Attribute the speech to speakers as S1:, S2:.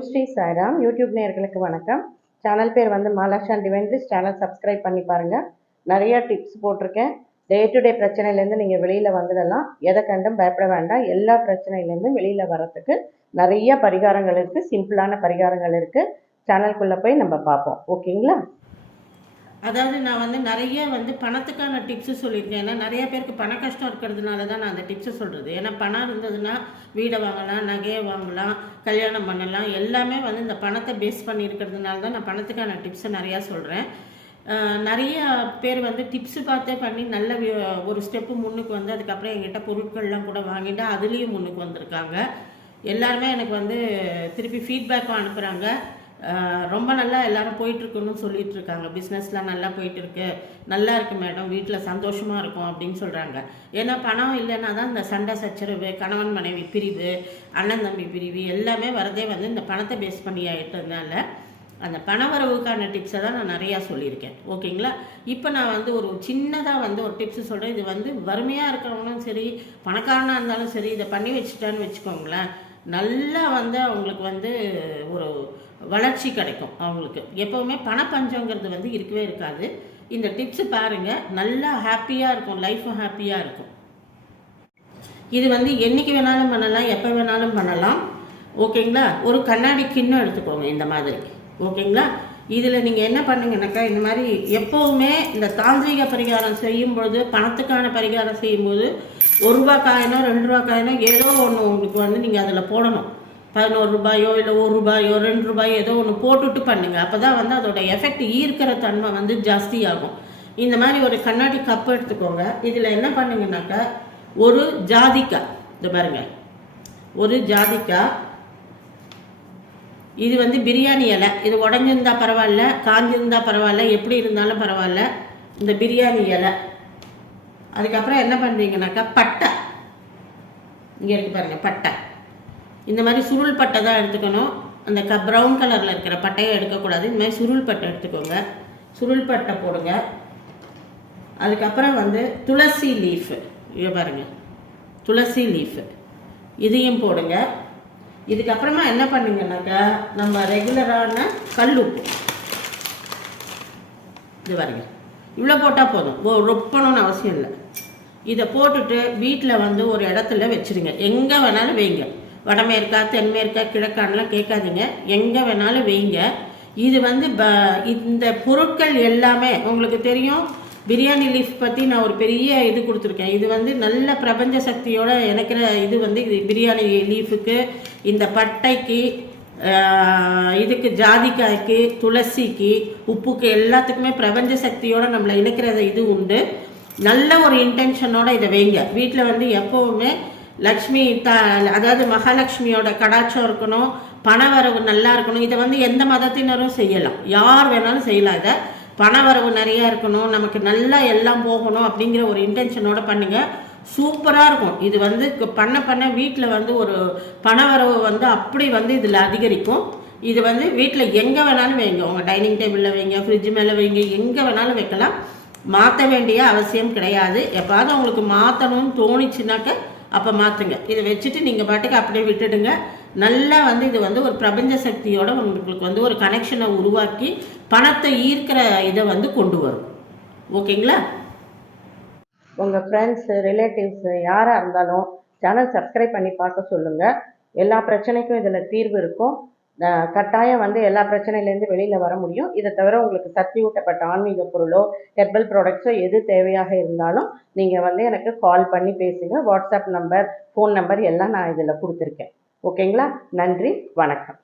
S1: ஓம் Sri Sairam. YouTube நேர்களுக்கு வணக்கம். Channel பேர் வந்து மாலாஷான் டிவைன்ரிஸ் சேனல் சப்ஸ்கிரைப் பண்ணி பாருங்கள் நிறைய டிப்ஸ் போட்டிருக்கேன். டே டு டே பிரச்சனையிலேருந்து நீங்கள் வெளியில் வந்துடலாம் எதை கண்டும் பயப்பட வேண்டாம். எல்லா பிரச்சனையிலேருந்தும் வெளியில் வரத்துக்கு நிறைய பரிகாரங்கள் இருக்குது சிம்பிளான பரிகாரங்கள் இருக்குது சேனல்குள்ளே போய் நம்ம பார்ப்போம். ஓகேங்களா
S2: அதாவது நான் வந்து நிறைய வந்து பணத்துக்கான டிப்ஸு சொல்லியிருக்கேன். ஏன்னா நிறைய பேருக்கு பண கஷ்டம் இருக்கிறதுனால தான் நான் அந்த டிப்ஸை சொல்கிறது ஏன்னா பணம் இருந்ததுன்னா வீடை வாங்கலாம் நகையை வாங்கலாம் கல்யாணம் பண்ணலாம். எல்லாமே வந்து இந்த பணத்தை பேஸ் பண்ணி இருக்கிறதுனால தான் நான் பணத்துக்கான டிப்ஸை நிறையா சொல்கிறேன் நிறைய பேர் வந்து டிப்ஸு பார்த்தே பண்ணி நல்ல ஒரு ஸ்டெப்பு முன்னுக்கு வந்து அதுக்கப்புறம் என்கிட்ட பொருட்கள்லாம் கூட வாங்கிட்டு அதுலேயும் முன்னுக்கு வந்திருக்காங்க. எல்லாருமே எனக்கு வந்து திருப்பி ஃபீட்பேக்கும் அனுப்புகிறாங்க ரொம்ப நல்லா எல்லாரும் போயிட்டுருக்குன்னு சொல்லிட்டு இருக்காங்க பிஸ்னஸ்லாம் நல்லா போயிட்டுருக்கு. நல்லா இருக்கு மேடம் வீட்டில் சந்தோஷமாக இருக்கும் அப்படின்னு சொல்கிறாங்க ஏன்னா பணம் இல்லைன்னா தான் இந்த சண்டை சச்சரவு கணவன் மனைவி பிரிவு அண்ணன் தம்பி பிரிவு எல்லாமே வரதே வந்து இந்த பணத்தை பேஸ் பண்ணி ஆயிட்டதுனால அந்த பணவரவுக்கான டிப்ஸை தான் நான் நிறையா சொல்லியிருக்கேன். ஓகேங்களா இப்போ நான் வந்து ஒரு சின்னதாக வந்து ஒரு டிப்ஸு சொல்கிறேன் இது வந்து வறுமையாக இருக்கிறவங்களும் சரி பணக்காரனாக இருந்தாலும் சரி இதை பண்ணி வச்சுட்டான்னு வச்சுக்கோங்களேன். நல்லா வந்து அவங்களுக்கு வந்து ஒரு வளர்ச்சி கிடைக்கும் அவங்களுக்கு. எப்போவுமே பணப்பஞ்சங்கிறது வந்து இருக்கவே இருக்காது. இந்த டிப்ஸ் பாருங்கள் நல்லா ஹாப்பியாக இருக்கும். லைஃப்பும் ஹாப்பியாக இருக்கும். இது வந்து என்னைக்கு வேணாலும் பண்ணலாம் எப்போ வேணாலும் பண்ணலாம். ஓகேங்களா? ஒரு கண்ணாடி கிண்ணம் எடுத்துக்கோங்க இந்த மாதிரி. ஓகேங்களா? இதில் நீங்கள் என்ன பண்ணுங்கனாக்கா இந்த மாதிரி எப்போவுமே இந்த தாந்திரிக பரிகாரம் செய்யும்பொழுது பணத்துக்கான பரிகாரம் செய்யும்போது ஒரு ரூபா காயினோ ரெண்டு ரூபா காயினோ ஏதோ ஒன்று உங்களுக்கு வந்து நீங்கள் அதில் போடணும். பதினோரு ரூபாயோ இல்லை ஒரு ரூபாயோ ரெண்டு ரூபாயோ ஏதோ ஒன்று போட்டுட்டு பண்ணுங்கள் அப்போ தான் வந்து அதோட எஃபெக்ட் ஈர்க்கிற தன்மை வந்து ஜாஸ்தியாகும். இந்த மாதிரி ஒரு கண்ணாடி கப் எடுத்துக்கோங்க. இதில் என்ன பண்ணுங்கனாக்கா ஒரு ஜாதிக்காய். இந்த பாருங்க. ஒரு ஜாதிக்காய். இது வந்து பிரியாணி இலை. இது உடஞ்சிருந்தா பரவாயில்ல காஞ்சிருந்தா பரவாயில்ல எப்படி இருந்தாலும் பரவாயில்ல. இந்த பிரியாணி இலை. அதுக்கப்புறம் என்ன பண்ணுறீங்கனாக்கா பட்டை. இங்கே இருக்கு பாருங்கள் பட்டை. இந்த மாதிரி சுருள் பட்டை தான் எடுத்துக்கணும். அந்த க ப்ரௌன் கலரில் இருக்கிற பட்டையை எடுக்கக்கூடாது. இந்த மாதிரி சுருள் பட்டை எடுத்துக்கோங்க. சுருள் பட்டை போடுங்க. அதுக்கப்புறம் வந்து துளசி லீஃபு இங்கே பாருங்க. துளசி லீஃபு இதையும் போடுங்க. இதுக்கப்புறமா என்ன பண்ணுங்கனாக்கா நம்ம ரெகுலரான கல் உப்பு. இது பாருங்க. இவ்வளோ போட்டால் போதும். ஓ ரொப்பணும்னு அவசியம் இல்லை. இதை போட்டுட்டு வீட்டில் வந்து ஒரு இடத்துல வச்சிருங்க. எங்கே வேணாலும் வைங்க. வடமேற்கா தென்மேற்கா கிழக்கான்லாம் கேட்காதீங்க. எங்கே வேணாலும் வைங்க. இது வந்து ப இந்த பொருட்கள் எல்லாமே உங்களுக்கு தெரியும். பிரியாணி லீஃப் பற்றி நான் ஒரு பெரிய இது கொடுத்துருக்கேன். இது வந்து நல்ல பிரபஞ்ச சக்தியோட இணைக்கிற இது வந்து இது பிரியாணி லீஃபுக்கு இந்த பட்டைக்கு இதுக்கு ஜாதிக்காய்க்கு துளசிக்கு உப்புக்கு எல்லாத்துக்குமே பிரபஞ்ச சக்தியோட நம்மளை இணைக்கிற இது உண்டு. நல்ல ஒரு இன்டென்ஷனோட இதை வைங்க. வீட்டில் வந்து எப்போவுமே லக்ஷ்மி த அதாவது மகாலட்சுமியோட கடாட்சம் இருக்கணும் பணவரவு நல்லா இருக்கணும் இதை வந்து எந்த மதத்தினரும் செய்யலாம். யார் வேணாலும் செய்யலாம் இதை. பணவரவு நிறையா இருக்கணும் நமக்கு நல்லா எல்லாம் போகணும் அப்படிங்கிற ஒரு இன்டென்ஷனோட பண்ணுங்கள் சூப்பராக இருக்கும். இது வந்து பண்ண பண்ண வீட்டில் வந்து ஒரு பணவரவு வந்து அப்படி வந்து இதில் அதிகரிக்கும். இது வந்து வீட்டில் எங்கே வேணாலும் வைங்க. உங்கள் டைனிங் டேபிளில் வைங்க ஃப்ரிட்ஜ் மேலே வைங்க எங்கே வேணாலும் வைக்கலாம். மாற்ற வேண்டிய அவசியம் கிடையாது. எப்பாவது உங்களுக்கு மாற்றணும்னு தோணுச்சுனாக்க அப்போ மாற்றுங்க இதை வச்சுட்டு நீங்கள் பாட்டுக்கு அப்படியே விட்டுடுங்க. நல்லா வந்து இது வந்து ஒரு பிரபஞ்ச சக்தியோட உங்களுக்கு வந்து ஒரு கனெக்ஷனை உருவாக்கி பணத்தை ஈர்க்கிற இதை வந்து கொண்டு வரும். ஓகேங்களா?
S1: உங்கள் ஃப்ரெண்ட்ஸு ரிலேட்டிவ்ஸு யாராக இருந்தாலும் சேனல் சப்ஸ்கிரைப் பண்ணி பார்க்க சொல்லுங்கள் எல்லா பிரச்சனைக்கும் இதில் தீர்வு இருக்கும். கட்டாயம் வந்து எல்லா பிரச்சனையிலேருந்து வெளியில் வர முடியும். இதை தவிர உங்களுக்கு சக்தி ஊட்டப்பட்ட ஆன்மீக பொருளோ ஹெர்பல் ப்ராடக்ட்ஸோ எது தேவையாக இருந்தாலும் நீங்கள் வந்து எனக்கு கால் பண்ணி பேசுங்க. வாட்ஸ்அப் நம்பர் ஃபோன் நம்பர் எல்லாம் நான் இதில் கொடுத்துருக்கேன். ஓகேங்களா நன்றி வணக்கம்.